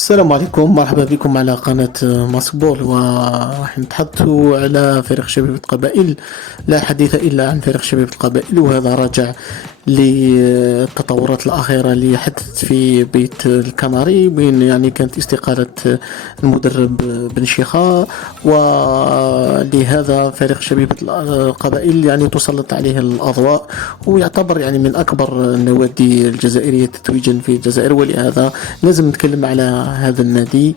السلام عليكم، مرحبا بكم على قناة ماسبول. وراح نتحدث على فريق شبيبة القبائل. لا حديث إلا عن فريق شبيبة القبائل، وهذا راجع للتطورات الأخيرة اللي حدثت في بيت الكناري، بين يعني كانت استقالة المدرب بن شيخة، ولهذا فريق شبيبة القبائل يعني تسلط عليه الأضواء، ويعتبر يعني من أكبر النوادي الجزائرية تتويجا في الجزائر. ولهذا لازم نتكلم على هذا النادي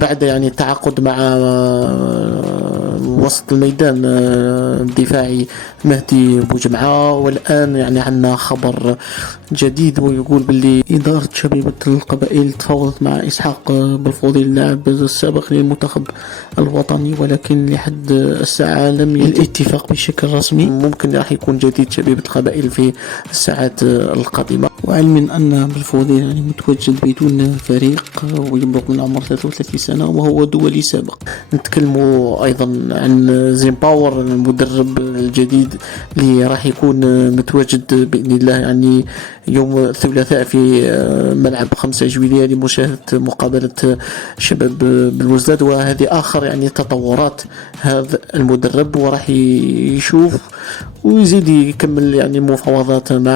بعد يعني التعاقد مع وسط الميدان الدفاعي مهدي بوجمعة. والآن يعني عندنا خبر جديد ويقول باللي إدارة شبيبة القبائل تفاوضت مع إسحاق بالفضيل اللاعب السابق للمنتخب الوطني، ولكن لحد الساعة لم يتم الاتفاق بشكل رسمي. ممكن راح يكون جديد شبيبة القبائل في الساعات القادمة. وعلم أن بالفضيل يعني متواجد بدون فريق ويبلغ من العمر 33 سنة وهو دولي سابق. نتكلموا أيضا عن زين باور المدرب الجديد اللي راح يكون متواجد بإذن الله يعني يوم الثلاثاء في ملعب 5 جويلية لمشاهدة مقابلة شباب بالوزداد. وهذه آخر يعني تطورات هذا المدرب، وراح يشوف ويزيد يكمل يعني مفاوضات مع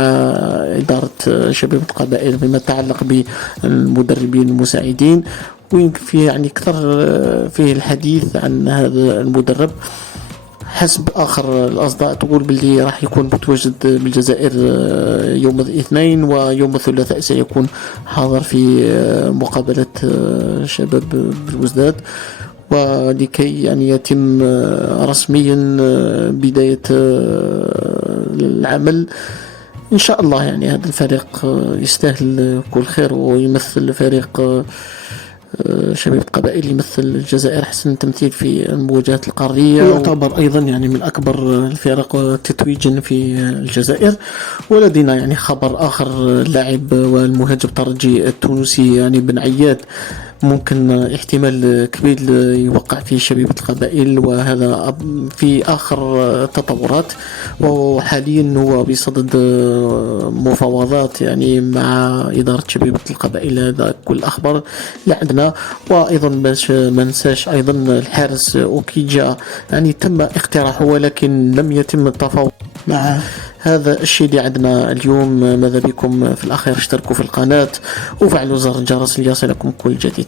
إدارة شباب القبائل فيما يتعلق بالمدربين المساعدين. وفي يعني كثر فيه الحديث عن هذا المدرب. حسب آخر الأصداء تقول باللي راح يكون متواجد بالجزائر يوم الاثنين، ويوم الثلاثاء سيكون حاضر في مقابلة شباب بالوزداد، ولكي يعني يتم رسميا بداية العمل إن شاء الله. يعني هذا الفريق يستاهل كل خير، ويمثل فريق شبيبة القبائل يمثل الجزائر أحسن تمثيل في المواجهات القارية، ويعتبر أيضا يعني من أكبر الفرق تتويجا في الجزائر. ولدينا يعني خبر آخر، اللاعب والمهاجم الترجي التونسي يعني بن عياد ممكن احتمال كبير يوقع في شبيبة القبائل، وهذا في آخر التطورات. وحاليا هو بصدد مفاوضات يعني مع إدارة شبيبة القبائل. هذا كل الأخبار اللي عندنا. وأيضا باش ما ننساش أيضا الحارس أوكيجا يعني تم اقتراحه ولكن لم يتم التفاوض مع. هذا الشيء اللي عندنا اليوم. ماذا بكم في الأخير اشتركوا في القناة وفعلوا زر الجرس ليصلكم كل جديد.